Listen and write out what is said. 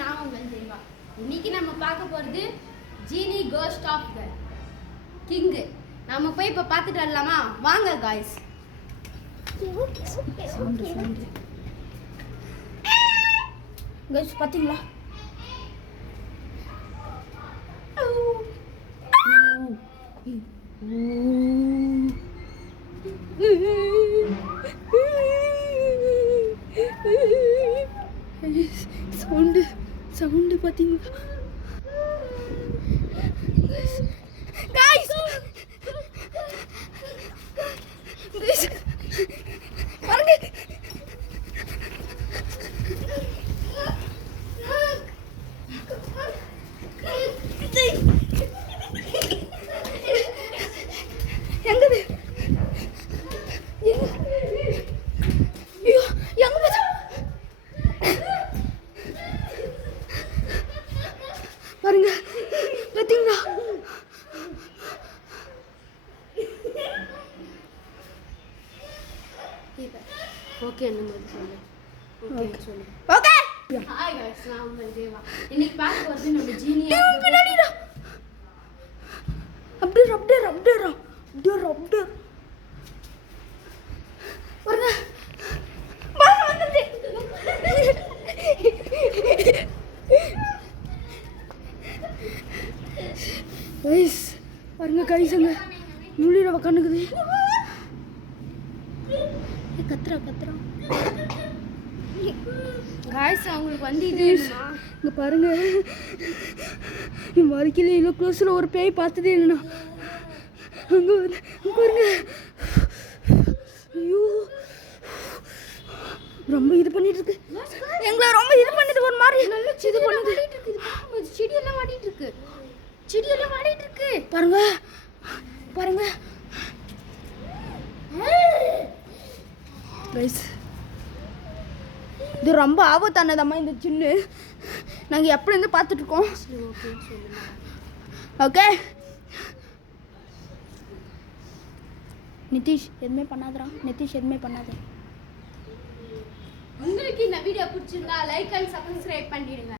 நான் உங்கள் ஜெய்வா. இன்னைக்கு நம்ம பார்க்க போகிறது ஜீனி கோஸ்ட் ஆஃப் த கிங்கு. நம்ம போய் இப்போ பார்த்துட்டு வரலாமா? வாங்க காய்ஸ். கைஸ் பாத்தீங்களா? சவுண்டு பாத்தீங்களா? கைஸ் பாருங்க. எங்கது? ஐயோ எங்க போச்சு? பாருங்க பாத்தீங்களா? ஓகே நம்ம சொல்லு. ஓகே சொல்லு. ஓகே. ஹாய் गाइस, நான் உங்கள் தேவா. இன்னைக்கு பார்க்க போறது நம்ம ஜீனி பின்னாடிடா. அப்படியே பாருங்க. பாருங்க வந்துருச்சு. கைஸ் பாருங்க கைஸ், அங்க நுழியில உக்காந்துக்குது. கத்துறா गाइस, அவங்களுக்கு வந்து இது இங்க பாருங்க. என் வாழ்க்கையில இவ்வளோ க்ளோஸில் ஒரு பேய் பார்த்ததே இல்லைண்ணா. அங்கே பாருங்க. ஐயோ ரொம்ப இது பண்ணிட்டு இருக்கு. எங்களை ரொம்ப இது பண்ணிட்டு ஒரு மாதிரி நல்ல இது பண்ணுது. செடியெல்லாம் வாடிட்டு இருக்கு. பாருங்க கைஸ், இது ரொம்ப ஆபத்தானதம்மா இந்த சின்ன. நாங்கள் எப்படிருந்து பார்த்துட்ருக்கோம். ஓகே நிதிஷ் எதுவுமே பண்ணாதடா. உங்களுக்கு இந்த வீடியோ பிடிச்சிருந்தா லைக் அண்ட் சப்ஸ்கிரைப் பண்ணிடுங்க.